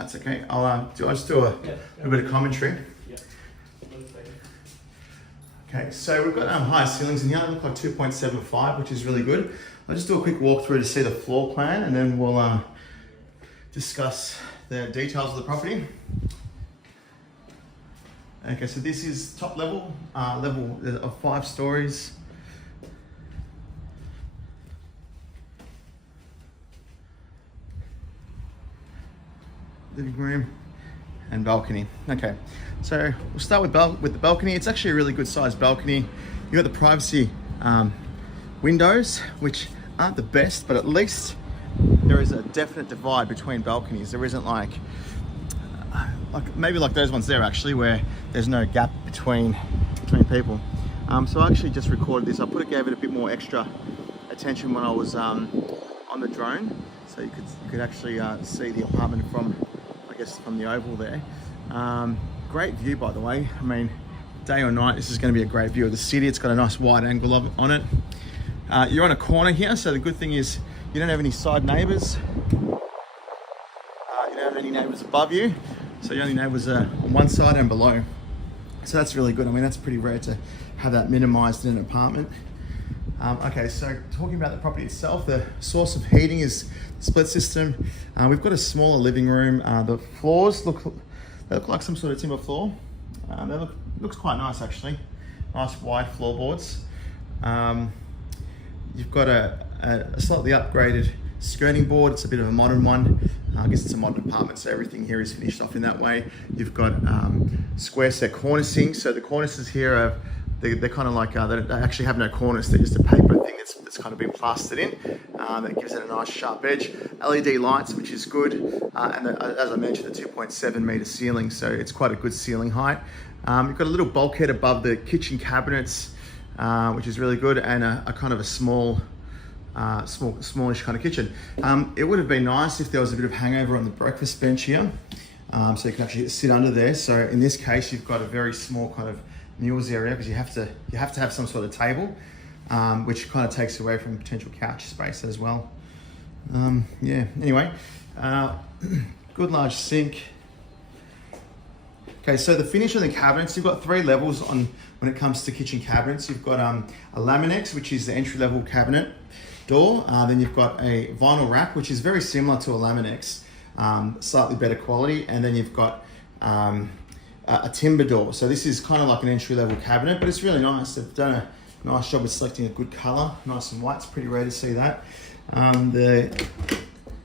That's okay. I'll just do a bit of commentary. Yeah. Okay, so we've got higher ceilings in here. They look like 2.75, which is really good. I'll just do a quick walkthrough to see the floor plan, and then we'll discuss the details of the property. Okay, so this is top level, level of 5 stories. Living room and balcony. Okay, so we'll start with the balcony. It's actually a really good sized balcony. You got the privacy windows, which aren't the best, but at least there is a definite divide between balconies. There isn't like maybe like those ones there actually, where there's no gap between people. So I actually just recorded this. Gave it a bit more extra attention when I was on the drone, so you could actually see the apartment from the oval there. Great view, by the way. I mean, day or night, this is going to be a great view of the city. It's got a nice wide angle on it. You're on a corner here, so the good thing is you don't have any side neighbours. You don't have any neighbours above you, so your only neighbours are on one side and below. So that's really good. I mean, that's pretty rare to have that minimised in an apartment. Okay, so talking about the property itself, the source of heating is the split system. We've got a smaller living room. The floors look like some sort of timber floor. Looks quite nice actually. Nice wide floorboards. You've got a slightly upgraded skirting board. It's a bit of a modern one. I guess it's a modern apartment, so everything here is finished off in that way. You've got square set cornicing. So the cornices here are they're kind of like, they actually have no cornice, they're just a paper thing that's kind of been plastered in. That gives it a nice sharp edge. LED lights, which is good. And as I mentioned, the 2.7 metre ceiling, so it's quite a good ceiling height. You've got a little bulkhead above the kitchen cabinets, which is really good, and a kind of a smallish kind of kitchen. It would have been nice if there was a bit of hangover on the breakfast bench here, so you can actually sit under there. So in this case, you've got a very small kind of meals area, because you have to have some sort of table, which kind of takes away from potential couch space as well. Yeah, anyway, good large sink. Okay, so the finish on the cabinets, you've got 3 levels on when it comes to kitchen cabinets. You've got a Laminex, which is the entry-level cabinet door. Then you've got a vinyl rack, which is very similar to a Laminex, slightly better quality. And then you've got a timber door. So this is kind of like an entry-level cabinet, but it's really nice. They've done a nice job of selecting a good color, nice and white. It's pretty rare to see that. The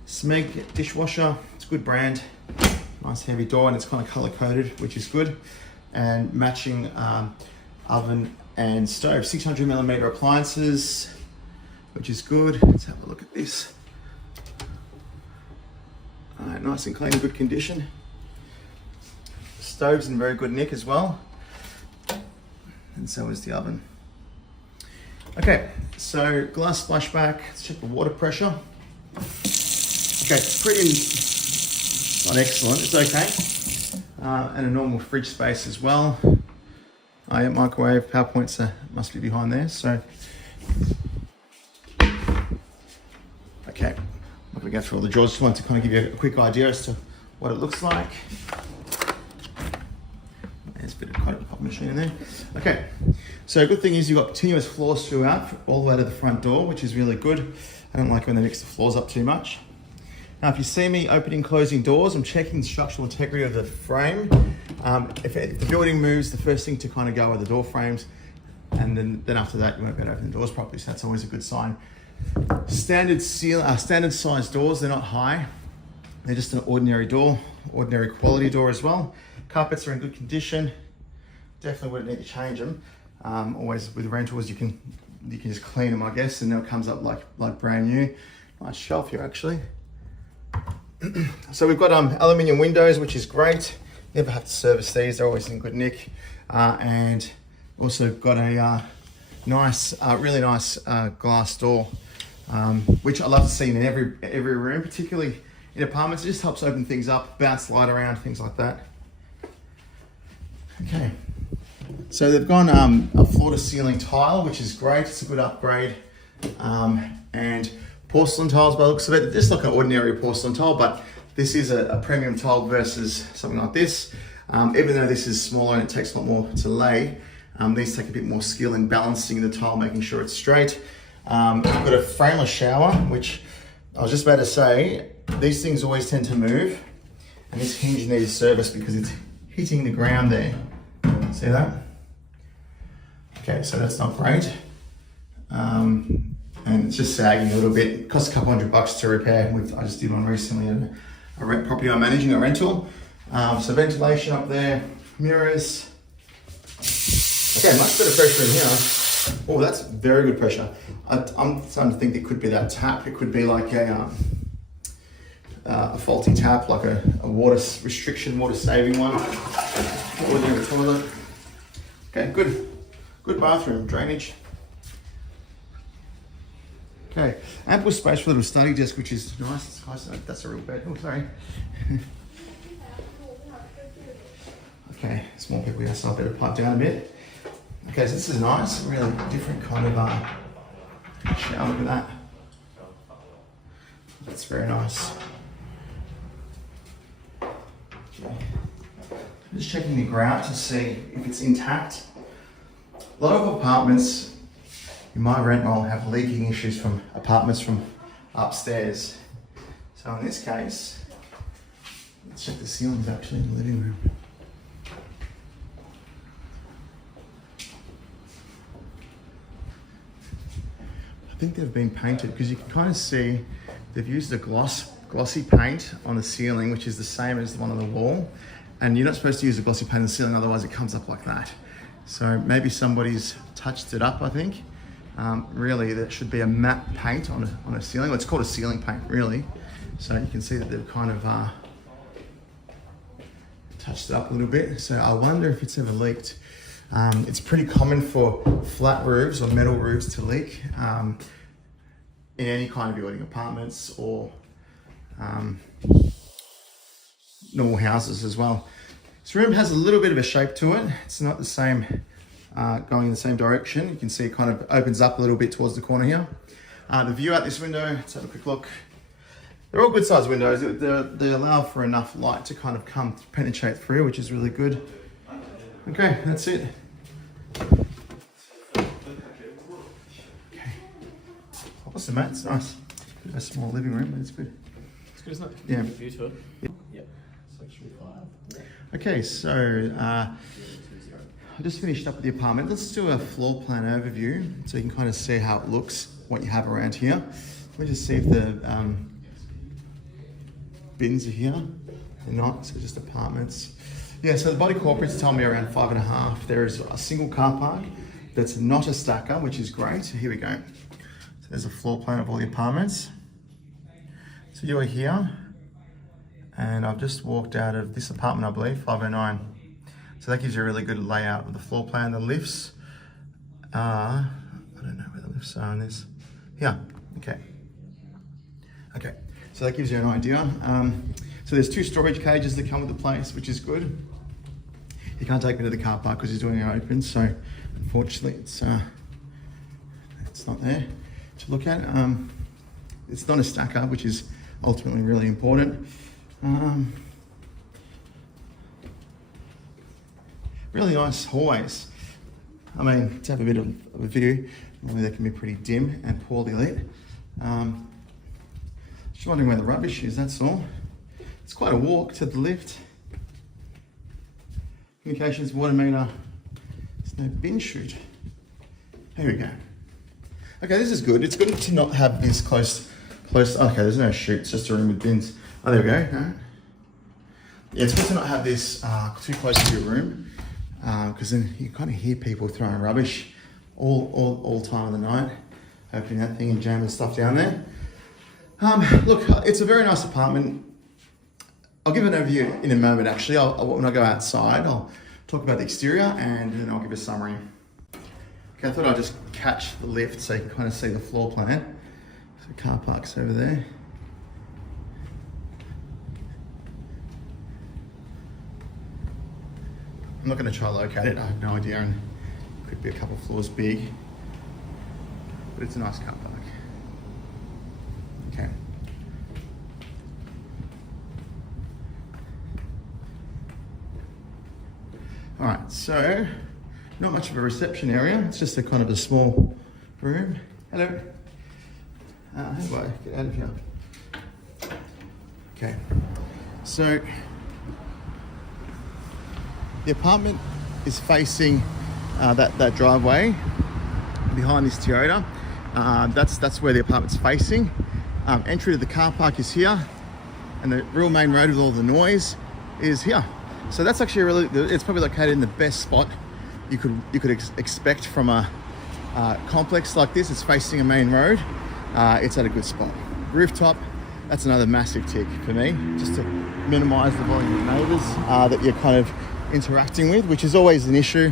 Smeg dishwasher, it's a good brand. Nice heavy door, and it's kind of color coded, which is good. And matching oven and stove, 600mm appliances, which is good. Let's have a look at this. All right, nice and clean, good condition. Stove's in very good nick as well, and so is the oven. Okay, so glass splashback. Let's check the water pressure. Okay, not excellent, it's okay. And a normal fridge space as well. Yeah, microwave, power points must be behind there. So, okay, I'm not gonna go through all the drawers. Just wanted to kind of give you a quick idea as to what it looks like. There's a bit of quite a pop machine in there. Okay, so a good thing is you've got continuous floors throughout, all the way to the front door, which is really good. I don't like when they mix the floors up too much. Now, if you see me opening, closing doors, I'm checking the structural integrity of the frame. If the building moves, the first thing to kind of go are the door frames, and then after that, you won't be able to open the doors properly, so that's always a good sign. Standard size doors, they're not high. They're just an ordinary door, ordinary quality door as well. Carpets are in good condition. Definitely wouldn't need to change them. Always with rentals, you can just clean them, I guess, and now it comes up like brand new. Nice shelf here, actually. So we've got aluminium windows, which is great. Never have to service these; they're always in good nick. And also got a really nice glass door, which I love to see in every room, particularly in apartments. It just helps open things up, bounce light around, things like that. Okay, so they've gone a floor-to-ceiling tile, which is great. It's a good upgrade, and porcelain tiles by the looks of it. Just like an ordinary porcelain tile, but this is a premium tile versus something like this. Even though this is smaller and it takes a lot more to lay, these take a bit more skill in balancing the tile, making sure it's straight. I've got a frameless shower, which I was just about to say, these things always tend to move, and this hinge needs service because it's hitting the ground there. See that? Okay, so that's not great. And it's just sagging a little bit. It costs a couple $100 to repair. I just did one recently at a rent property I'm managing, a rental. So ventilation up there, mirrors. Okay, much better pressure in here. Oh, that's very good pressure. I'm starting to think it could be that tap. It could be like a faulty tap, like a water restriction, water saving one. Or near the toilet. Okay, good bathroom, drainage. Okay, ample space for a little study desk, which is nice. It's nice. That's a real bed. Oh, sorry. Okay, small people here, so I better pipe down a bit. Okay, so this is nice. Really different kind of shower. Look at that. That's very nice. Okay. I'm just checking the grout to see if it's intact. A lot of apartments in my rent roll have leaking issues from apartments from upstairs. So in this case, let's check the ceilings actually in the living room. I think they've been painted because you can kind of see they've used a glossy paint on the ceiling, which is the same as the one on the wall. And you're not supposed to use a glossy paint on the ceiling, otherwise it comes up like that. So maybe somebody's touched it up, I think. Really, there should be a matte paint on a ceiling. Well, it's called a ceiling paint, really. So you can see that they've kind of touched it up a little bit. So I wonder if it's ever leaked. It's pretty common for flat roofs or metal roofs to leak in any kind of building, apartments or normal houses as well. This room has a little bit of a shape to it. It's not the same, going in the same direction. You can see it kind of opens up a little bit towards the corner here. The view out this window, let's have a quick look. They're all good sized windows. They allow for enough light to kind of penetrate through, which is really good. Okay, that's it. Okay. Awesome, mate. It's nice. Bit of a small living room, but it's good. It's good, isn't it? Yeah. Good view to it. Yep. Section 5. Okay, so I just finished up with the apartment. Let's do a floor plan overview so you can kind of see how it looks, what you have around here. Let me just see if the bins are here. They're not, so just apartments. Yeah, so the body corporates tell me around 5.5. There is a single car park that's not a stacker, which is great. So here we go. So there's a floor plan of all the apartments. So you are here, and I've just walked out of this apartment, I believe, 509. So that gives you a really good layout of the floor plan. The lifts are, I don't know where the lifts are in this. Here, okay. Okay, so that gives you an idea. So there's 2 storage cages that come with the place, which is good. You can't take me to the car park because he's doing it open, so unfortunately it's not there to look at. It's not a stacker, which is ultimately really important. Really nice hallways. I mean, to have a bit of a view, normally they can be pretty dim and poorly lit. Just wondering where the rubbish is, that's all. It's quite a walk to the lift. Communications, water meter. There's no bin chute. Here we go. Okay, this is good. It's good to not have this close. Okay, there's no chute, it's just a room with bins. Oh, there we go. All right. Yeah, it's good to not have this too close to your room, because then you kind of hear people throwing rubbish all time of the night, opening that thing and jamming stuff down there. Look, it's a very nice apartment. I'll give an overview in a moment, actually. When I go outside, I'll talk about the exterior and then I'll give a summary. Okay, I thought I'd just catch the lift so you can kind of see the floor plan. So car park's over there. I'm not going to try to locate it, I have no idea, and it could be a couple floors big, but it's a nice car park. Okay. All right, so not much of a reception area. It's just a kind of a small room. Hello. How do I get out of here? Okay, so the apartment is facing that driveway behind this Toyota. That's where the apartment's facing. Entry to the car park is here, and the real main road with all the noise is here. So that's actually it's probably located in the best spot you could expect from a complex like this. It's facing a main road. It's at a good spot. Rooftop, that's another massive tick for me, just to minimize the volume of neighbors that you're kind of interacting with, which is always an issue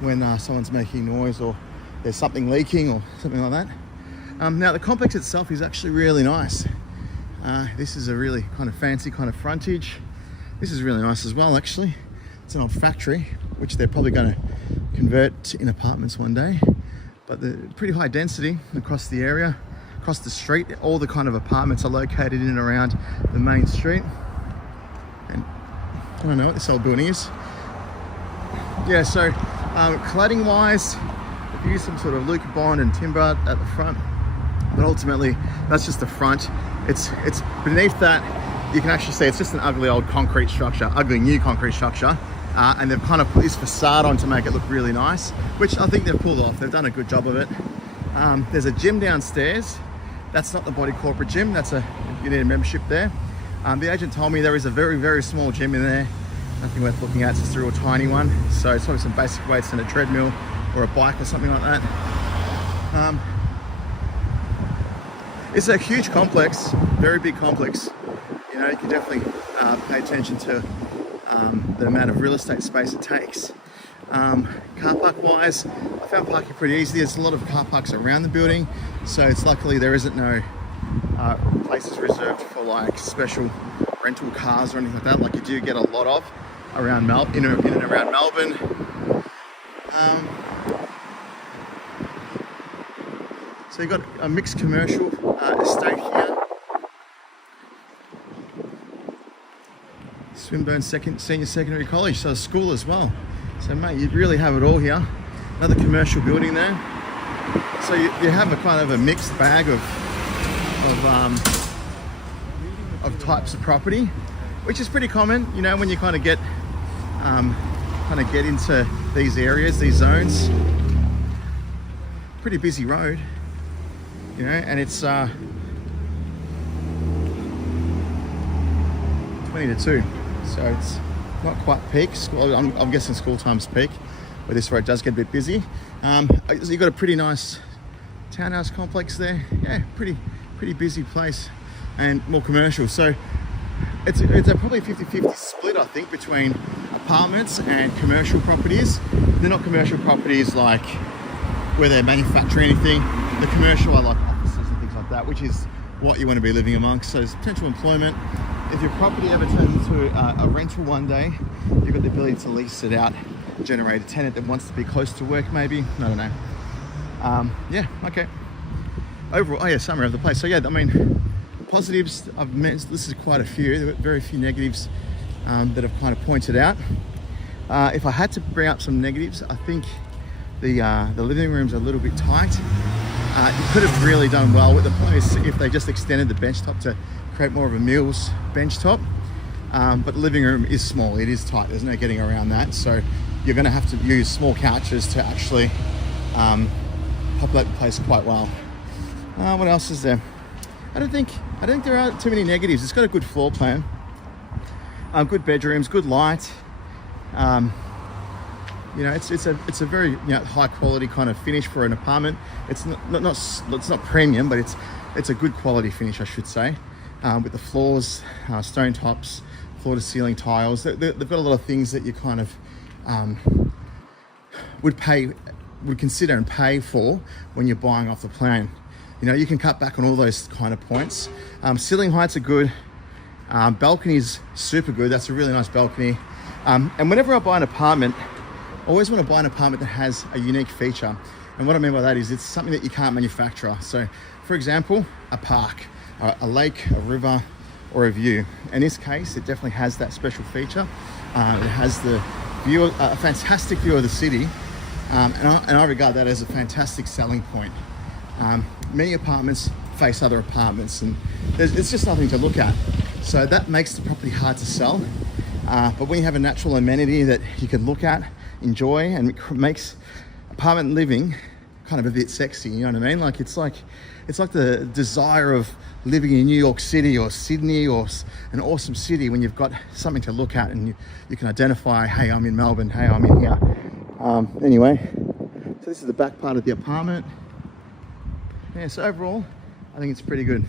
when someone's making noise or there's something leaking or something like that. Now the complex itself is actually really nice. This is a really kind of fancy kind of frontage. This is really nice as well, actually. It's an old factory, which they're probably going to convert in apartments one day. But the pretty high density across the area, across the street. All the kind of apartments are located in and around the main street. And I don't know what this old building is. Yeah, so cladding wise, I've used some sort of Luca bond and timber at the front, but ultimately that's just the front. It's beneath that, you can actually see it's just an ugly old concrete structure, ugly new concrete structure. And they've kind of put this facade on to make it look really nice, which I think they've pulled off. They've done a good job of it. There's a gym downstairs. That's not the Body Corporate gym. You need a membership there. The agent told me there is a very, very small gym in there. Nothing worth looking at, it's just a real tiny one. So it's probably some basic weights and a treadmill or a bike or something like that. It's a huge complex, very big complex. You know, you can definitely pay attention to the amount of real estate space it takes. Car park wise, I found parking pretty easy. There's a lot of car parks around the building, so it's luckily there isn't no places reserved for like special rental cars or anything like that, like you do get a lot of around in and around Melbourne. So you've got a mixed commercial estate here. Swinburne Senior Secondary College, so a school as well. So mate, you really have it all here. Another commercial building there. So you have a kind of a mixed bag of types of property, which is pretty common, you know, when you kind of get into these areas, these zones. Pretty busy road, you know, and it's 20 to 2. So it's not quite peak. I'm guessing school time's peak, but this road does get a bit busy. So you've got a pretty nice townhouse complex there. Yeah, pretty busy place and more commercial. So it's a probably 50-50 split, I think, between apartments and commercial properties. They're not commercial properties like where they manufacture anything. The commercial are like offices and things like that, which is what you want to be living amongst. So there's potential employment. If your property ever turns into a rental one day, you've got the ability to lease it out, generate a tenant that wants to be close to work maybe. I don't know. Yeah, okay. Overall, oh yeah, summary of the place. So yeah, I mean, positives, I've listed quite a few. There were very few negatives that I've kind of pointed out. If I had to bring up some negatives, I think the living room's a little bit tight. You could have really done well with the place if they just extended the bench top to create more of a meals bench top. But the living room is small, it is tight, there's no getting around that. So you're gonna have to use small couches to actually populate the place quite well. What else is there? I don't think there are too many negatives. It's got a good floor plan, good bedrooms, good light. You know, it's a very, you know, high quality kind of finish for an apartment. It's not premium, but it's a good quality finish, I should say. With the floors, stone tops, floor to ceiling tiles. They've got a lot of things that you kind of would consider and pay for when you're buying off the plan. You know, you can cut back on all those kind of points. Ceiling heights are good. Balcony's super good. That's a really nice balcony. And whenever I buy an apartment, I always want to buy an apartment that has a unique feature. And what I mean by that is it's something that you can't manufacture. So for example, a park, a lake, a river, or a view. In this case, it definitely has that special feature. It has the view, a fantastic view of the city, and I regard that as a fantastic selling point. Many apartments face other apartments, and there's just nothing to look at. So that makes the property hard to sell. But when you have a natural amenity that you can look at, enjoy, and it makes apartment living kind of a bit sexy, you know what I mean? Like it's like the desire of living in New York City or Sydney or an awesome city when you've got something to look at and you can identify, hey, I'm in Melbourne, hey, I'm in here. Anyway, so this is the back part of the apartment. Yeah, so overall, I think it's pretty good.